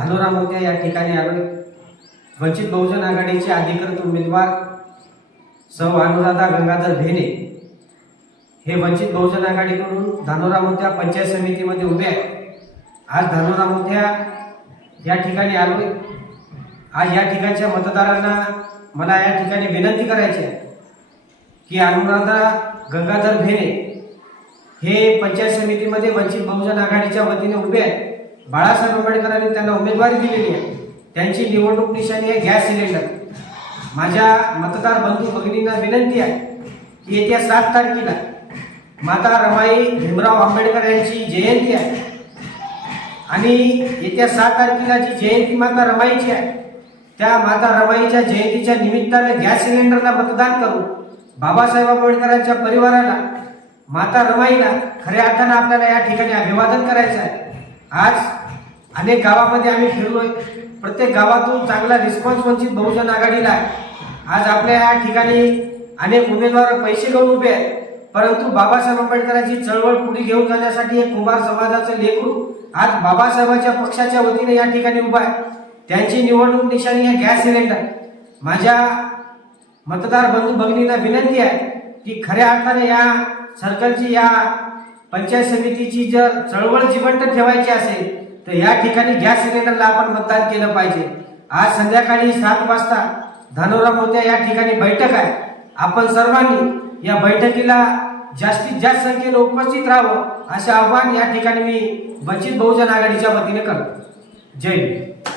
धानोरा मोत्या या ठिकाणी आलोय. वंचित बहुजन आघाडीचे अधिकृत उमेदवार सौ अनुराधा गंगाधर भेने हे वंचित बहुजन आघाडीकडून धानोरा मोत्या पंचायत समितीमध्ये उभे आहेत. आज धानोरा मोत्या या ठिकाणी आलोय. आज या ठिकाणच्या मतदारांना मला या ठिकाणी विनंती करायची आहे की अनुराधा गंगाधर भेने हे पंचायत समितीमध्ये वंचित बहुजन आघाडीच्या वतीने उभे आहेत. बाळासाहेब आंबेडकरांनी त्यांना उमेदवारी दिलेली आहे. त्यांची निवडणूक निशाणी आहे गॅस सिलेंडर. माझ्या मतदार बंधू भगिनींना विनंती आहे की येत्या सात तारखेला माता रमाई भीमराव आंबेडकर यांची जयंती आहे. आणि येत्या सात तारखेला जी जयंती माता रमाईची आहे त्या माता रमाईच्या जयंतीच्या निमित्तानं गॅस सिलेंडरला मतदान करू बाबासाहेब आंबेडकरांच्या परिवाराला माता रमाईला खऱ्या अर्थानं आपल्याला या ठिकाणी अभिवादन करायचं आहे. आज अनेक गावामध्ये आम्ही फिरलोय. प्रत्येक गावातून चांगला रिस्पॉन्स वंचित बहुजन आघाडीला आहे. आज आपल्या या ठिकाणी अनेक उमेदवार पैसे घेऊन उभे आहेत. परंतु बाबासाहेब आंबेडकरांची चळवळ पुढे घेऊन जाण्यासाठी एक कुंभार समाजाचं लेखू आज बाबासाहेबांच्या पक्षाच्या वतीने या ठिकाणी उभा आहे. त्यांची निवडणूक निशाणी हे गॅस सिलेंडर. माझ्या मतदार बंधू भगिनींना विनंती आहे की खऱ्या अर्थाने या सर्कलची या पंचायत समितीची जर चळवळ जिवंत ठेवायची असेल तर या ठिकाणी गॅस सिलेंडरला आपण मतदान केलं पाहिजे. आज संध्याकाळी सात वाजता धानोरा मोत्या या ठिकाणी बैठक आहे. आपण सर्वांनी या बैठकीला जास्तीत जास्त संख्येने उपस्थित राहावं असे आव्हान या ठिकाणी मी वंचित बहुजन आघाडीच्या वतीने करतो. जय हिंद.